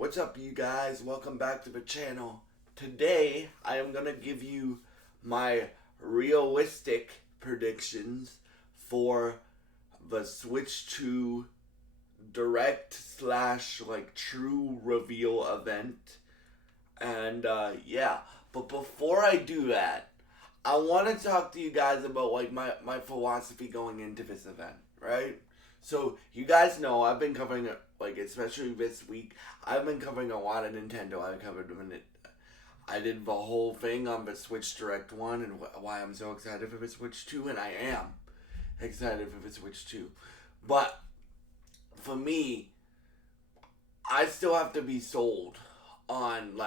What's up, you guys? Welcome back to the channel. Today, I am gonna give you my realistic predictions for the Switch 2 direct slash true reveal event. And yeah, but before I do that, I want to talk to you guys about my philosophy going into this event, right? So you guys know I've been covering it, especially this week. I've been covering a lot of Nintendo. I covered them in it. I did the whole thing on the Switch Direct 1 and why I'm so excited for the Switch 2, and I am excited for the Switch 2. But for me, I still have to be sold on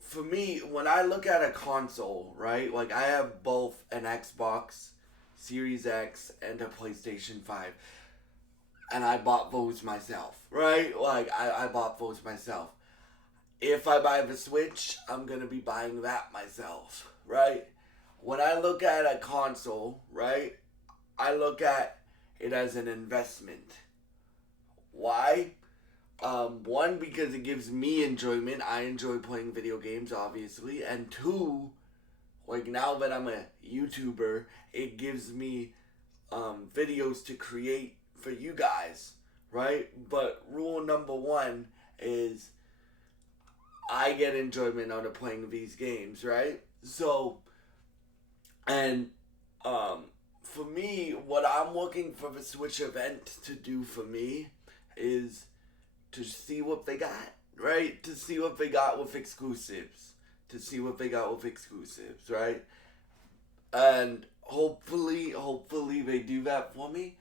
for me, when I look at a console, right? Like, I have both an Xbox Series X and a PlayStation 5. And I bought those myself, right? I bought those myself. If I buy the Switch, I'm going to be buying that myself, right? When I look at a console, right? I look at it as an investment. Why? One, because it gives me enjoyment. I enjoy playing video games, obviously. And two, now that I'm a YouTuber, it gives me videos to create for you guys, right? But rule number one is I get enjoyment out of playing these games, right? So, and for me, what I'm looking for the Switch event to do for me is to see what they got, right? To see what they got with exclusives. Right? And hopefully they do that for me.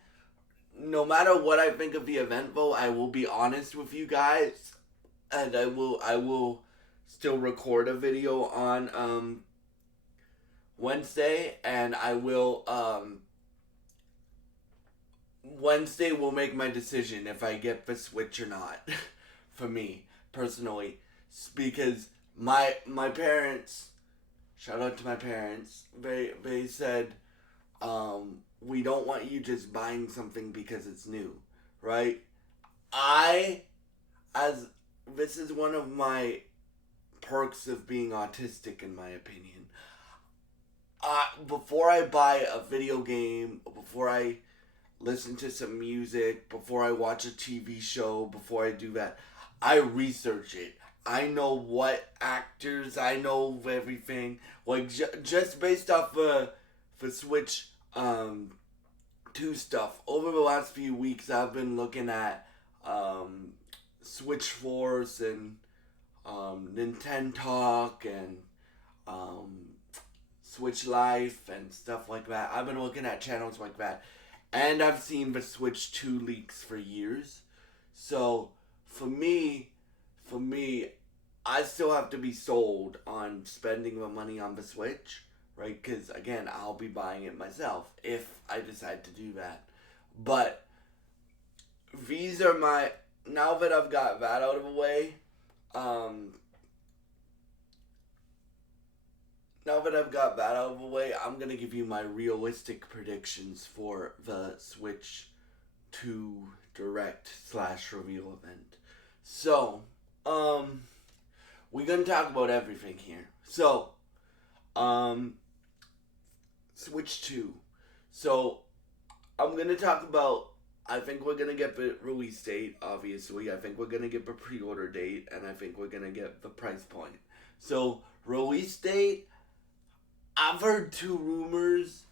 No matter what I think of the event, though, I will be honest with you guys, and I will still record a video on Wednesday, and I will Wednesday will make my decision if I get the Switch or not. For me personally, because my parents, shout out to my parents, they said, we don't want you just buying something because it's new, right? As this is one of my perks of being autistic, in my opinion. Before I buy a video game, before I listen to some music, before I watch a TV show, before I do that, I research it. I know what actors, I know everything. Just based off the Switch 2 stuff. Over the last few weeks, I've been looking at Switch Force and Nintendo Talk and Switch Life and stuff like that. I've been looking at channels like that. And I've seen the Switch 2 leaks for years. So, for me, I still have to be sold on spending the money on the Switch, right? Because, again, I'll be buying it myself if I decide to do that. But these are my... Now that I've got that out of the way, I'm going to give you my realistic predictions for the Switch 2 Direct / reveal event. So, we're going to talk about everything here. So, Switch 2. So, I'm going to talk about, I think we're going to get the release date, obviously. I think we're going to get the pre-order date, and I think we're going to get the price point. So, release date, I've heard two rumors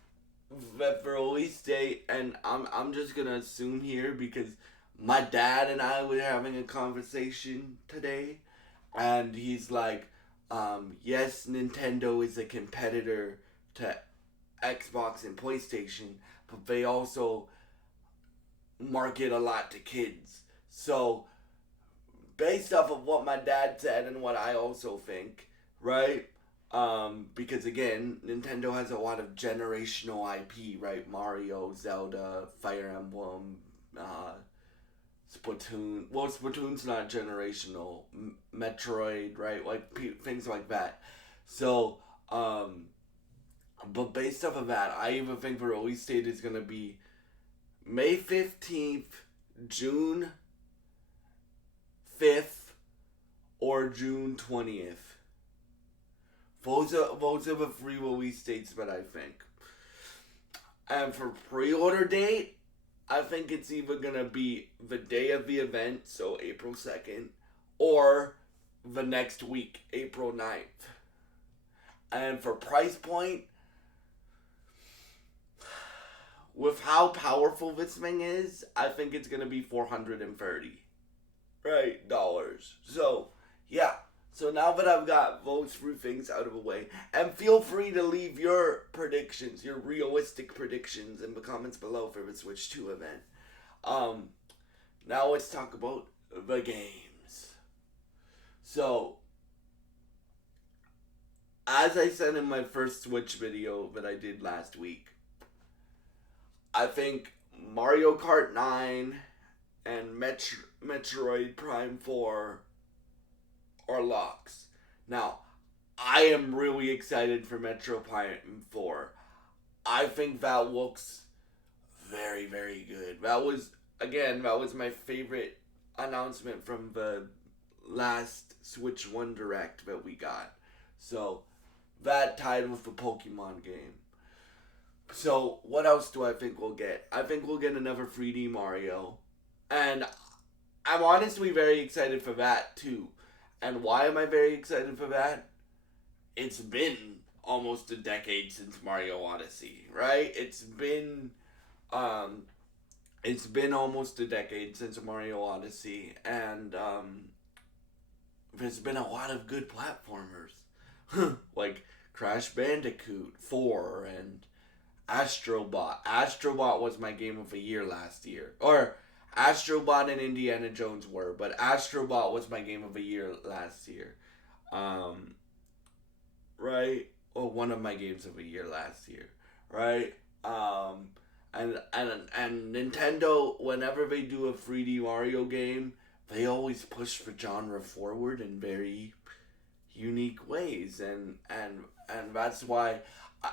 that the release date, and I'm just gonna assume here because my dad and I were having a conversation today, and he's like, yes, Nintendo is a competitor to Xbox and PlayStation, but they also market a lot to kids. So, based off of what my dad said and what I also think, right? Because again, Nintendo has a lot of generational IP, right? Mario, Zelda, Fire Emblem, Splatoon. Well, Splatoon's not generational. Metroid, right? Things like that. So, but based off of that, I even think the release date is gonna be May 15th, June 5th, or June 20th. Those are the three release dates that I think. And for pre-order date, I think it's either going to be the day of the event, so April 2nd, or the next week, April 9th. And for price point, with how powerful this thing is, I think it's going to be $430. Right, dollars. So, yeah. So now that I've got those three things out of the way, and feel free to leave your predictions, your realistic predictions in the comments below for the Switch 2 event. Now let's talk about the games. So, as I said in my first Switch video that I did last week, I think Mario Kart 9 and Metroid Prime 4 are locks. Now, I am really excited for Metroid Prime 4. I think that looks very, very good. That was my favorite announcement from the last Switch 1 Direct that we got. So, that tied with the Pokemon game. So, what else do I think we'll get? I think we'll get another 3D Mario. And I'm honestly very excited for that, too. And why am I very excited for that? It's been almost a decade since Mario Odyssey, right? It's been almost a decade since Mario Odyssey, and there's been a lot of good platformers. Like Crash Bandicoot 4 and Astrobot. Astrobot was my game of the year last year. Or Astrobot and Indiana Jones were, but Astrobot was my game of the year last year. Right? Or one of my games of the year last year. Right? And Nintendo, whenever they do a 3D Mario game, they always push the genre forward in very unique ways. And that's why,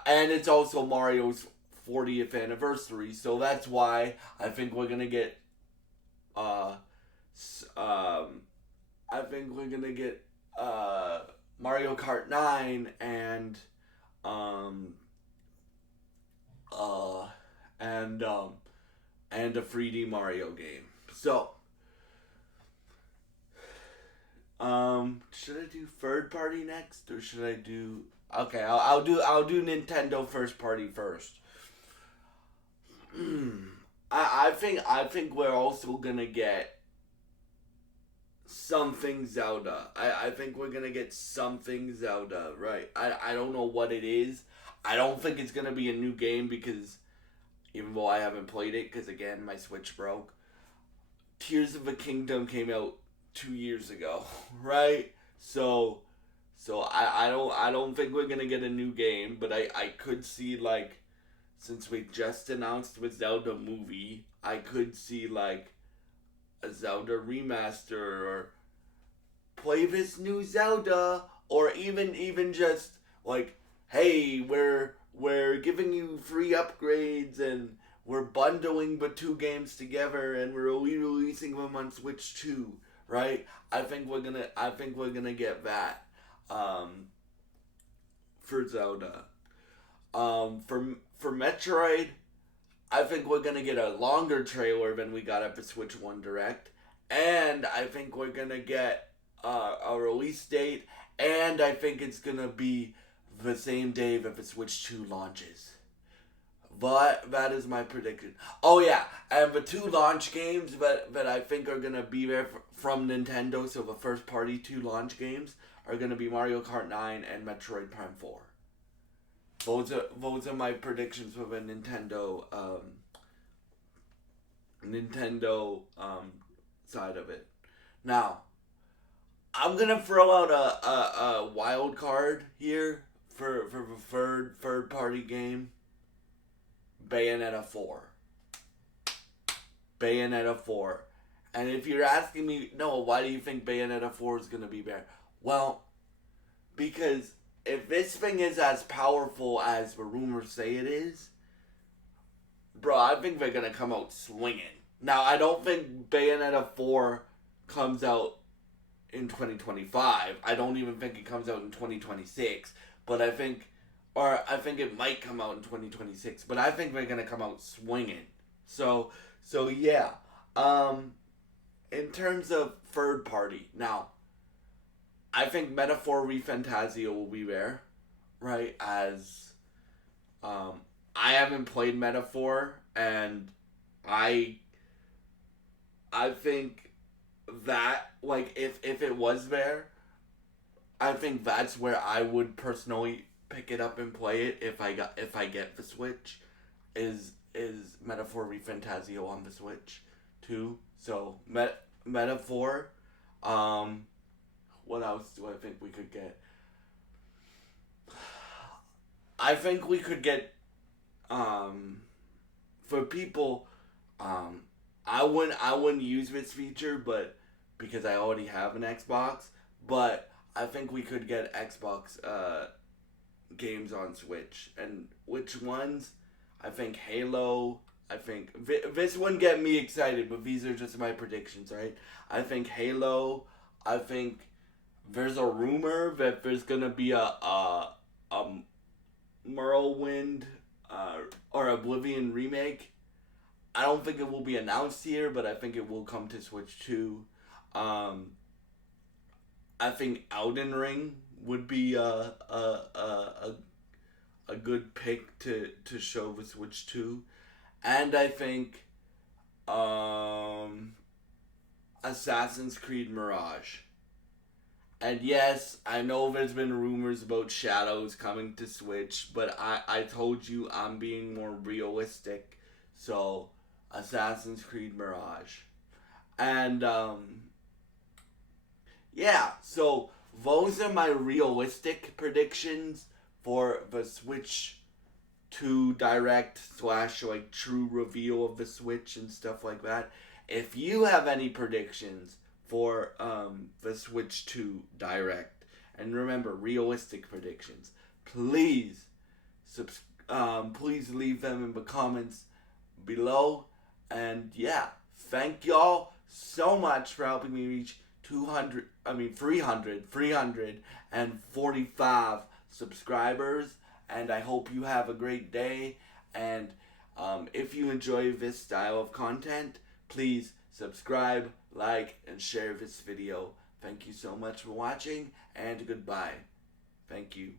and it's also Mario's 40th anniversary, so that's why I think we're gonna get Mario Kart 9 and a 3D Mario game. So, should I do third party next, or should I do? Okay, I'll do Nintendo first party first. I think we're also gonna get something Zelda. I think we're gonna get something Zelda, right? I don't know what it is. I don't think it's gonna be a new game because even though I haven't played it, because again my Switch broke. Tears of the Kingdom came out 2 years ago, right? So I don't think we're gonna get a new game, but I could see, like, since we just announced the Zelda movie, I could see like a Zelda remaster, or play this new Zelda, or even just like, hey, we're giving you free upgrades and we're bundling the two games together and we're releasing them on Switch 2, right? I think we're gonna get that for Zelda. For Metroid, I think we're gonna get a longer trailer than we got at the Switch 1 Direct, and I think we're gonna get a release date, and I think it's gonna be the same day that the Switch 2 launches. But that is my prediction. Oh yeah, and the two launch games that I think are gonna be there from Nintendo, so the first party two launch games are gonna be Mario Kart 9 and Metroid Prime 4. Those are my predictions for the Nintendo side of it. Now, I'm gonna throw out a wild card here for the third party game. Bayonetta 4. Bayonetta 4. And if you're asking me, no, why do you think Bayonetta 4 is gonna be there? Well, because if this thing is as powerful as the rumors say it is, bro, I think they're gonna come out swinging. Now, I don't think Bayonetta 4 comes out in 2025. I don't even think it comes out in 2026. But I think it might come out in 2026. But I think they're gonna come out swinging. So yeah. In terms of third party, now I think Metaphor ReFantazio will be there, right? As I haven't played Metaphor, and I think that, like, if it was there, I think that's where I would personally pick it up and play it if I get the Switch. Is Metaphor ReFantazio on the Switch too? So Metaphor. What else do I think we could get? I think we could get for people. I wouldn't use this feature, but because I already have an Xbox. But I think we could get Xbox games on Switch, and which ones? I think Halo. I think this wouldn't get me excited, but these are just my predictions, right? I think Halo. I think there's a rumor that there's gonna be a Morrowind or Oblivion remake. I don't think it will be announced here, but I think it will come to Switch too. I think Elden Ring would be a good pick to show the Switch too, and I think Assassin's Creed Mirage. And yes, I know there's been rumors about Shadows coming to Switch, but I told you I'm being more realistic. So, Assassin's Creed Mirage. And, yeah, so those are my realistic predictions for the Switch 2 Direct / like true reveal of the Switch and stuff like that. If you have any predictions for the Switch 2 Direct, and remember, realistic predictions, please please leave them in the comments below. And yeah, thank y'all so much for helping me reach 345 subscribers, and I hope you have a great day. And if you enjoy this style of content, please subscribe, like, and share this video. Thank you so much for watching, and goodbye. Thank you.